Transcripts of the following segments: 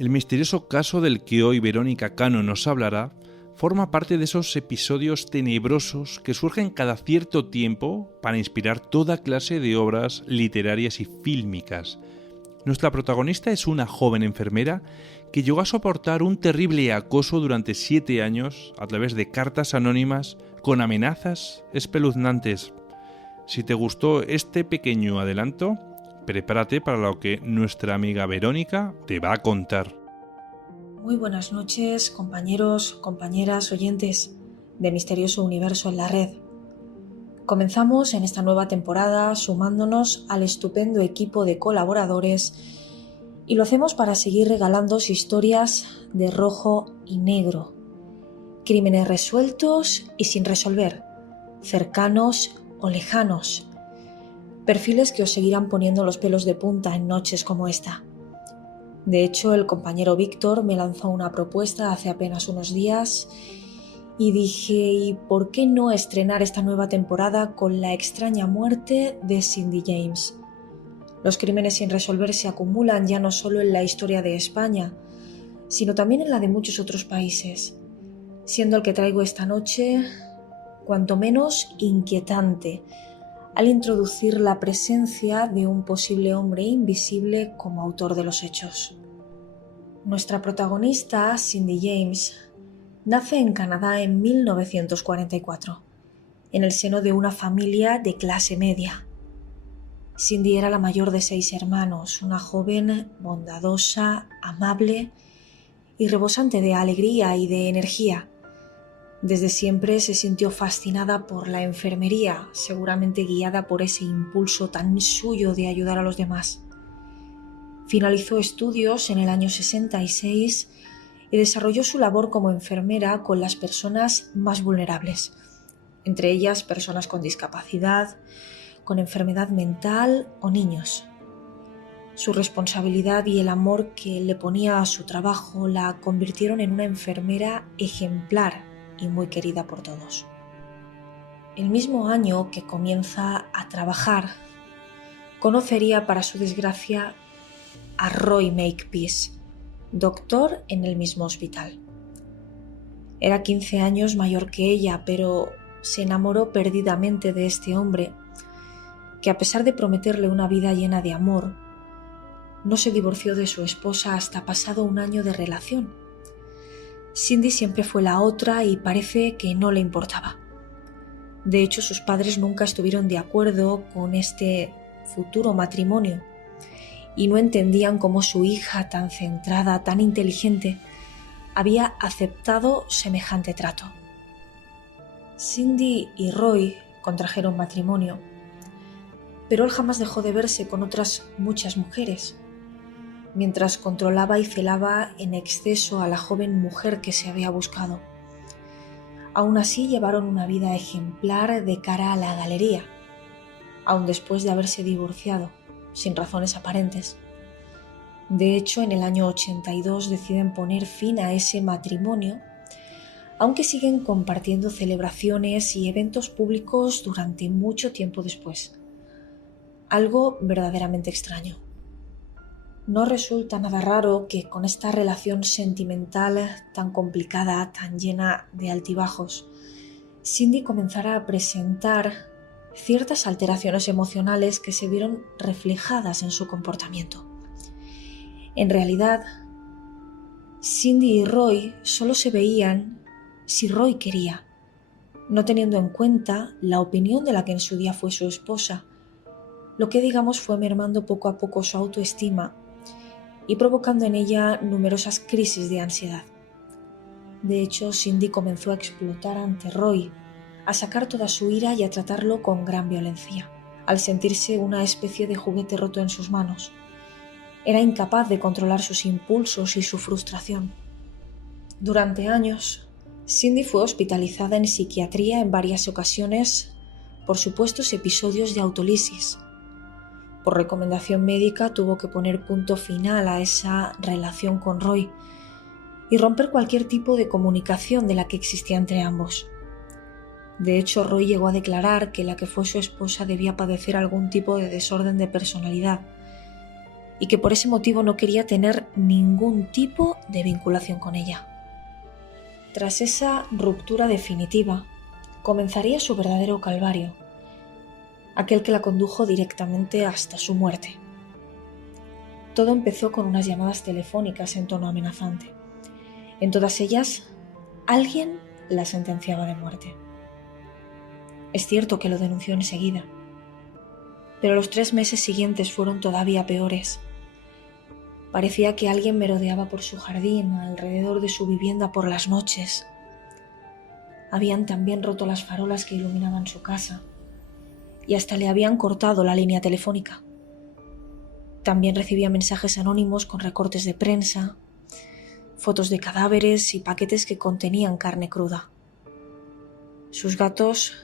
El misterioso caso del que hoy Verónica Cano nos hablará forma parte de esos episodios tenebrosos que surgen cada cierto tiempo para inspirar toda clase de obras literarias y fílmicas. Nuestra protagonista es una joven enfermera que llegó a soportar un terrible acoso durante 7 años a través de cartas anónimas con amenazas espeluznantes. Si te gustó este pequeño adelanto, prepárate para lo que nuestra amiga Verónica te va a contar. Muy buenas noches, compañeros, compañeras, oyentes de Misterioso Universo en la Red. Comenzamos en esta nueva temporada sumándonos al estupendo equipo de colaboradores y lo hacemos para seguir regalándoos historias de rojo y negro, crímenes resueltos y sin resolver, cercanos o lejanos, perfiles que os seguirán poniendo los pelos de punta en noches como esta. De hecho, el compañero Víctor me lanzó una propuesta hace apenas unos días y dije, ¿y por qué no estrenar esta nueva temporada con la extraña muerte de Cindy James? Los crímenes sin resolver se acumulan ya no solo en la historia de España, sino también en la de muchos otros países, siendo el que traigo esta noche cuanto menos inquietante, al introducir la presencia de un posible hombre invisible como autor de los hechos. Nuestra protagonista, Cindy James, nace en Canadá en 1944, en el seno de una familia de clase media. Cindy era la mayor de 6 hermanos, una joven bondadosa, amable y rebosante de alegría y de energía. Desde siempre se sintió fascinada por la enfermería, seguramente guiada por ese impulso tan suyo de ayudar a los demás. Finalizó estudios en el año 66 y desarrolló su labor como enfermera con las personas más vulnerables, entre ellas personas con discapacidad, con enfermedad mental o niños. Su responsabilidad y el amor que le ponía a su trabajo la convirtieron en una enfermera ejemplar y muy querida por todos. El mismo año que comienza a trabajar, conocería para su desgracia a Roy Makepeace, doctor en el mismo hospital. Era 15 años mayor que ella, pero se enamoró perdidamente de este hombre, que a pesar de prometerle una vida llena de amor, no se divorció de su esposa hasta pasado un año de relación. Cindy siempre fue la otra y parece que no le importaba. De hecho, sus padres nunca estuvieron de acuerdo con este futuro matrimonio y no entendían cómo su hija, tan centrada, tan inteligente, había aceptado semejante trato. Cindy y Roy contrajeron matrimonio, pero él jamás dejó de verse con otras muchas mujeres, mientras controlaba y celaba en exceso a la joven mujer que se había buscado. Aún así llevaron una vida ejemplar de cara a la galería, aun después de haberse divorciado, sin razones aparentes. De hecho, en el año 82 deciden poner fin a ese matrimonio, aunque siguen compartiendo celebraciones y eventos públicos durante mucho tiempo después. Algo verdaderamente extraño. No resulta nada raro que con esta relación sentimental tan complicada, tan llena de altibajos, Cindy comenzara a presentar ciertas alteraciones emocionales que se vieron reflejadas en su comportamiento. En realidad, Cindy y Roy solo se veían si Roy quería, no teniendo en cuenta la opinión de la que en su día fue su esposa, lo que digamos fue mermando poco a poco su autoestima y provocando en ella numerosas crisis de ansiedad. De hecho, Cindy comenzó a explotar ante Roy, a sacar toda su ira y a tratarlo con gran violencia, al sentirse una especie de juguete roto en sus manos. Era incapaz de controlar sus impulsos y su frustración. Durante años, Cindy fue hospitalizada en psiquiatría en varias ocasiones por supuestos episodios de autolisis. Por recomendación médica tuvo que poner punto final a esa relación con Roy y romper cualquier tipo de comunicación de la que existía entre ambos. De hecho, Roy llegó a declarar que la que fue su esposa debía padecer algún tipo de desorden de personalidad y que por ese motivo no quería tener ningún tipo de vinculación con ella. Tras esa ruptura definitiva, comenzaría su verdadero calvario, aquel que la condujo directamente hasta su muerte. Todo empezó con unas llamadas telefónicas en tono amenazante. En todas ellas, alguien la sentenciaba de muerte. Es cierto que lo denunció enseguida, pero los 3 meses siguientes fueron todavía peores. Parecía que alguien merodeaba por su jardín, alrededor de su vivienda por las noches. Habían también roto las farolas que iluminaban su casa y hasta le habían cortado la línea telefónica. También recibía mensajes anónimos con recortes de prensa, fotos de cadáveres y paquetes que contenían carne cruda. Sus gatos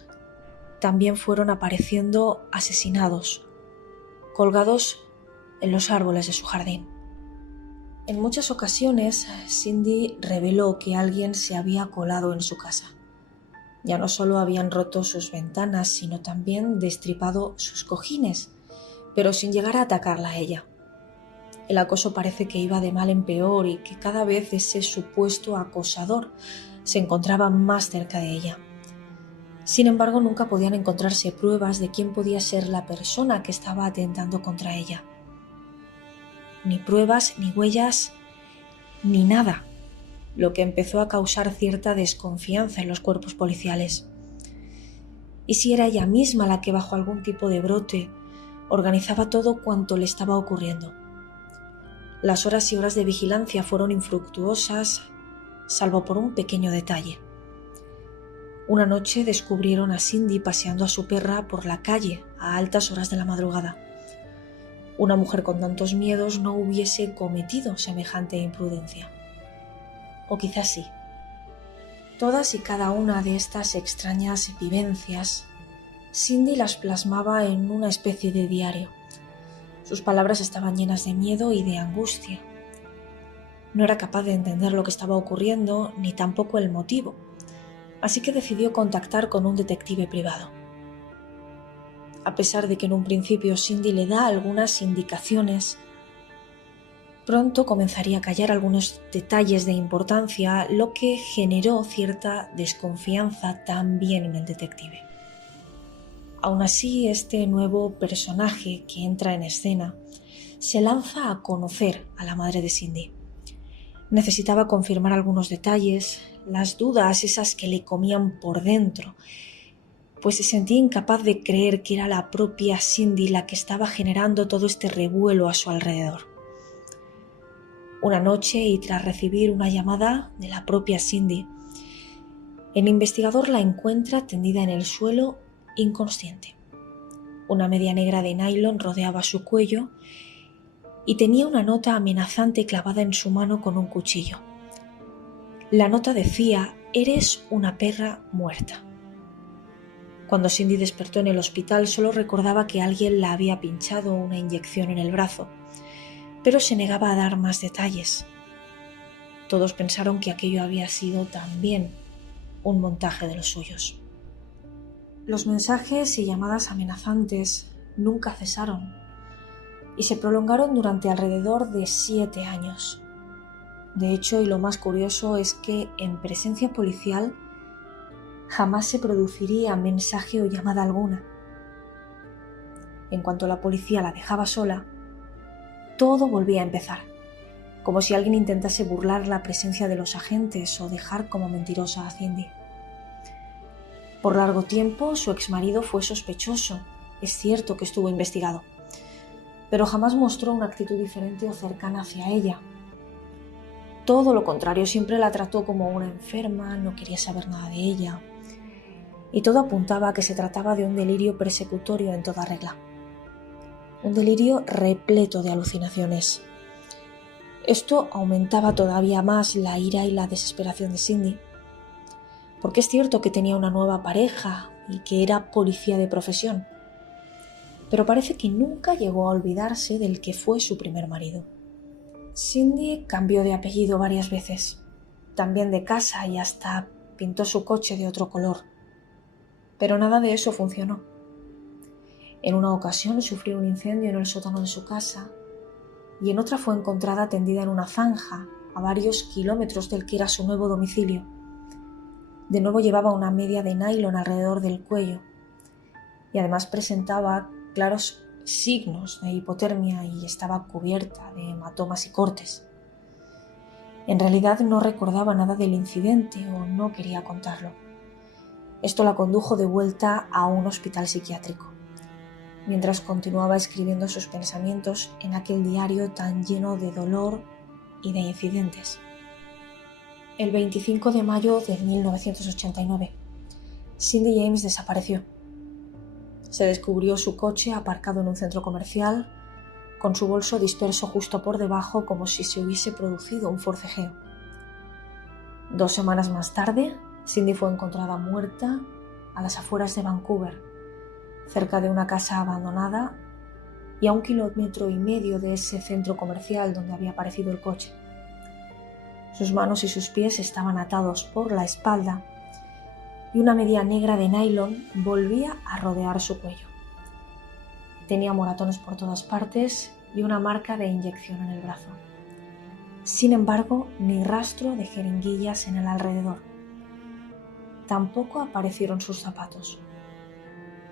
también fueron apareciendo asesinados, colgados en los árboles de su jardín. En muchas ocasiones, Cindy reveló que alguien se había colado en su casa. Ya no solo habían roto sus ventanas, sino también destripado sus cojines, pero sin llegar a atacarla a ella. El acoso parece que iba de mal en peor y que cada vez ese supuesto acosador se encontraba más cerca de ella. Sin embargo, nunca podían encontrarse pruebas de quién podía ser la persona que estaba atentando contra ella. Ni pruebas, ni huellas, ni nada, lo que empezó a causar cierta desconfianza en los cuerpos policiales. ¿Y si era ella misma la que, bajo algún tipo de brote, organizaba todo cuanto le estaba ocurriendo? Las horas y horas de vigilancia fueron infructuosas, salvo por un pequeño detalle. Una noche descubrieron a Cindy paseando a su perra por la calle a altas horas de la madrugada. Una mujer con tantos miedos no hubiese cometido semejante imprudencia. O quizás sí. Todas y cada una de estas extrañas vivencias, Cindy las plasmaba en una especie de diario. Sus palabras estaban llenas de miedo y de angustia. No era capaz de entender lo que estaba ocurriendo, ni tampoco el motivo, así que decidió contactar con un detective privado. A pesar de que en un principio Cindy le da algunas indicaciones, pronto comenzaría a callar algunos detalles de importancia, lo que generó cierta desconfianza también en el detective. Aún así, este nuevo personaje que entra en escena se lanza a conocer a la madre de Cindy. Necesitaba confirmar algunos detalles, las dudas esas que le comían por dentro, pues se sentía incapaz de creer que era la propia Cindy la que estaba generando todo este revuelo a su alrededor. Una noche, y tras recibir una llamada de la propia Cindy, el investigador la encuentra tendida en el suelo, inconsciente. Una media negra de nylon rodeaba su cuello y tenía una nota amenazante clavada en su mano con un cuchillo. La nota decía: «Eres una perra muerta». Cuando Cindy despertó en el hospital, solo recordaba que alguien la había pinchado una inyección en el brazo, pero se negaba a dar más detalles. Todos pensaron que aquello había sido también un montaje de los suyos. Los mensajes y llamadas amenazantes nunca cesaron y se prolongaron durante alrededor de 7 años. De hecho, y lo más curioso es que en presencia policial jamás se produciría mensaje o llamada alguna. En cuanto la policía la dejaba sola, todo volvía a empezar, como si alguien intentase burlar la presencia de los agentes o dejar como mentirosa a Cindy. Por largo tiempo, su exmarido fue sospechoso. Es cierto que estuvo investigado, pero jamás mostró una actitud diferente o cercana hacia ella. Todo lo contrario, siempre la trató como una enferma, no quería saber nada de ella, y todo apuntaba a que se trataba de un delirio persecutorio en toda regla. Un delirio repleto de alucinaciones. Esto aumentaba todavía más la ira y la desesperación de Cindy, porque es cierto que tenía una nueva pareja y que era policía de profesión, pero parece que nunca llegó a olvidarse del que fue su primer marido. Cindy cambió de apellido varias veces, también de casa, y hasta pintó su coche de otro color, pero nada de eso funcionó. En una ocasión sufrió un incendio en el sótano de su casa y en otra fue encontrada tendida en una zanja a varios kilómetros del que era su nuevo domicilio. De nuevo llevaba una media de nylon alrededor del cuello y además presentaba claros signos de hipotermia y estaba cubierta de hematomas y cortes. En realidad no recordaba nada del incidente o no quería contarlo. Esto la condujo de vuelta a un hospital psiquiátrico, mientras continuaba escribiendo sus pensamientos en aquel diario tan lleno de dolor y de incidentes. El 25 de mayo de 1989, Cindy James desapareció. Se descubrió su coche aparcado en un centro comercial, con su bolso disperso justo por debajo como si se hubiese producido un forcejeo. 2 semanas más tarde, Cindy fue encontrada muerta a las afueras de Vancouver, cerca de una casa abandonada y a 1,5 kilómetros de ese centro comercial donde había aparecido el coche. Sus manos y sus pies estaban atados por la espalda y una media negra de nylon volvía a rodear su cuello. Tenía moratones por todas partes y una marca de inyección en el brazo. Sin embargo, ni rastro de jeringuillas en el alrededor. Tampoco aparecieron sus zapatos,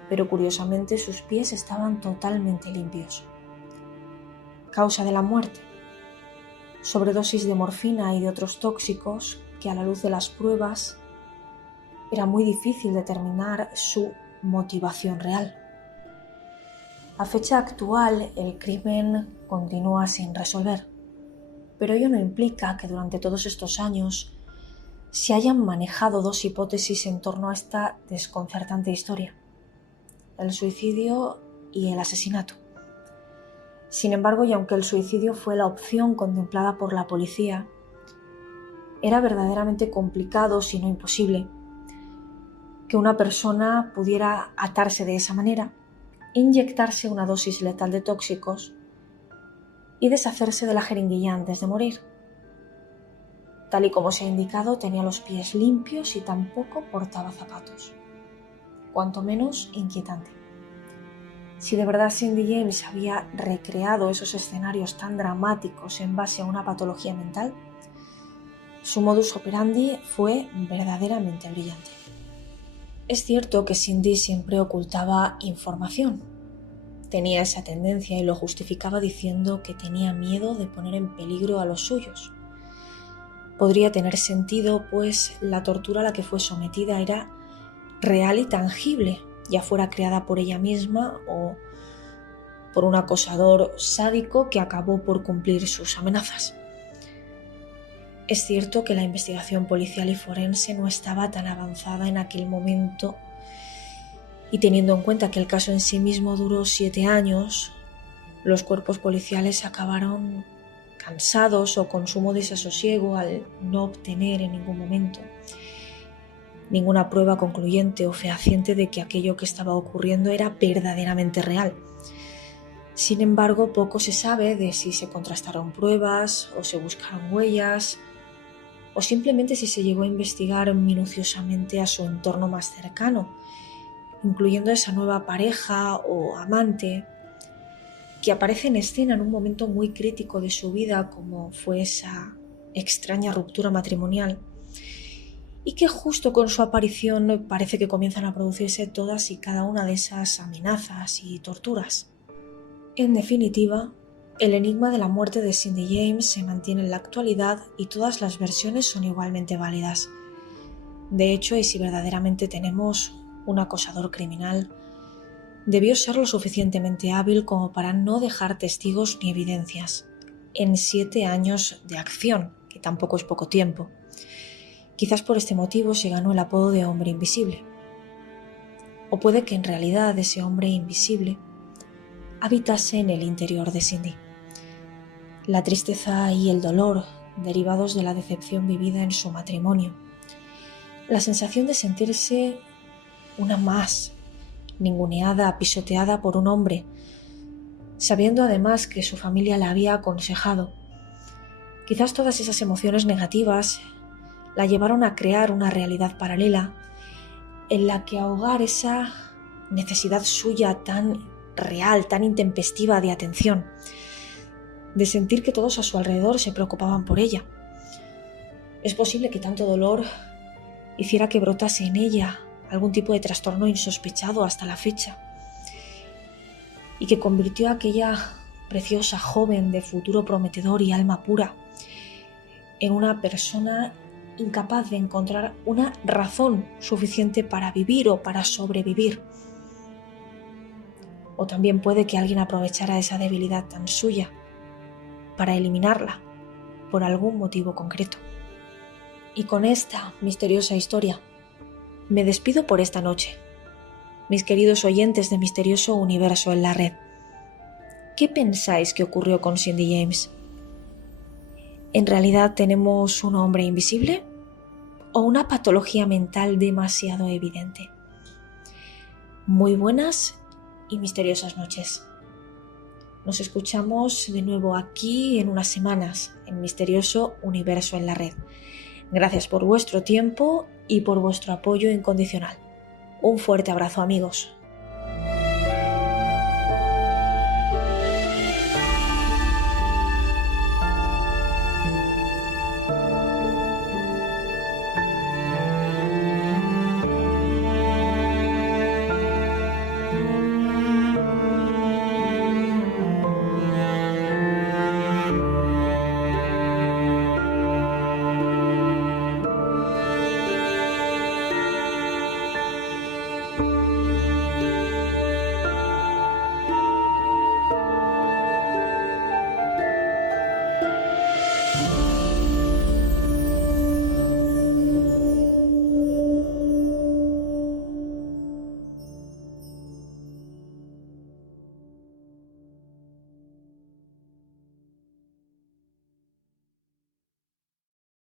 pero curiosamente sus pies estaban totalmente limpios. Causa de la muerte: sobredosis de morfina y de otros tóxicos que a la luz de las pruebas era muy difícil determinar su motivación real. A fecha actual, el crimen continúa sin resolver, pero ello no implica que durante todos estos años se hayan manejado 2 hipótesis en torno a esta desconcertante historia: el suicidio y el asesinato. Sin embargo, y aunque el suicidio fue la opción contemplada por la policía, era verdaderamente complicado, si no imposible, que una persona pudiera atarse de esa manera, inyectarse una dosis letal de tóxicos y deshacerse de la jeringuilla antes de morir. Tal y como se ha indicado, tenía los pies limpios y tampoco portaba zapatos. Cuanto menos inquietante. Si de verdad Cindy James había recreado esos escenarios tan dramáticos en base a una patología mental, su modus operandi fue verdaderamente brillante. Es cierto que Cindy siempre ocultaba información. Tenía esa tendencia y lo justificaba diciendo que tenía miedo de poner en peligro a los suyos. Podría tener sentido, pues la tortura a la que fue sometida era real y tangible, ya fuera creada por ella misma o por un acosador sádico que acabó por cumplir sus amenazas. Es cierto que la investigación policial y forense no estaba tan avanzada en aquel momento, y teniendo en cuenta que el caso en sí mismo duró 7 años, los cuerpos policiales acabaron cansados o con sumo desasosiego al no obtener en ningún momento ninguna prueba concluyente o fehaciente de que aquello que estaba ocurriendo era verdaderamente real. Sin embargo, poco se sabe de si se contrastaron pruebas o se buscaron huellas, o simplemente si se llegó a investigar minuciosamente a su entorno más cercano, incluyendo esa nueva pareja o amante que aparece en escena en un momento muy crítico de su vida, como fue esa extraña ruptura matrimonial, y que justo con su aparición parece que comienzan a producirse todas y cada una de esas amenazas y torturas. En definitiva, el enigma de la muerte de Cindy James se mantiene en la actualidad y todas las versiones son igualmente válidas. De hecho, y si verdaderamente tenemos un acosador criminal, debió ser lo suficientemente hábil como para no dejar testigos ni evidencias en 7 años de acción, que tampoco es poco tiempo. Quizás por este motivo se ganó el apodo de hombre invisible. O puede que en realidad ese hombre invisible habitase en el interior de Cindy. La tristeza y el dolor derivados de la decepción vivida en su matrimonio. La sensación de sentirse una más, ninguneada, pisoteada por un hombre, sabiendo además que su familia la había aconsejado. Quizás todas esas emociones negativas la llevaron a crear una realidad paralela en la que ahogar esa necesidad suya tan real, tan intempestiva de atención. de sentir que todos a su alrededor se preocupaban por ella. Es posible que tanto dolor hiciera que brotase en ella algún tipo de trastorno insospechado hasta la fecha y que convirtió a aquella preciosa joven de futuro prometedor y alma pura en una persona incapaz de encontrar una razón suficiente para vivir o para sobrevivir. O también puede que alguien aprovechara esa debilidad tan suya para eliminarla por algún motivo concreto. Y con esta misteriosa historia me despido por esta noche. Mis queridos oyentes de Misterioso Universo en la Red, ¿qué pensáis que ocurrió con Cindy James? ¿En realidad tenemos un hombre invisible o una patología mental demasiado evidente? Muy buenas y misteriosas noches. Nos escuchamos de nuevo aquí en unas semanas en Misterioso Universo en la Red. Gracias por vuestro tiempo y por vuestro apoyo incondicional. Un fuerte abrazo, amigos.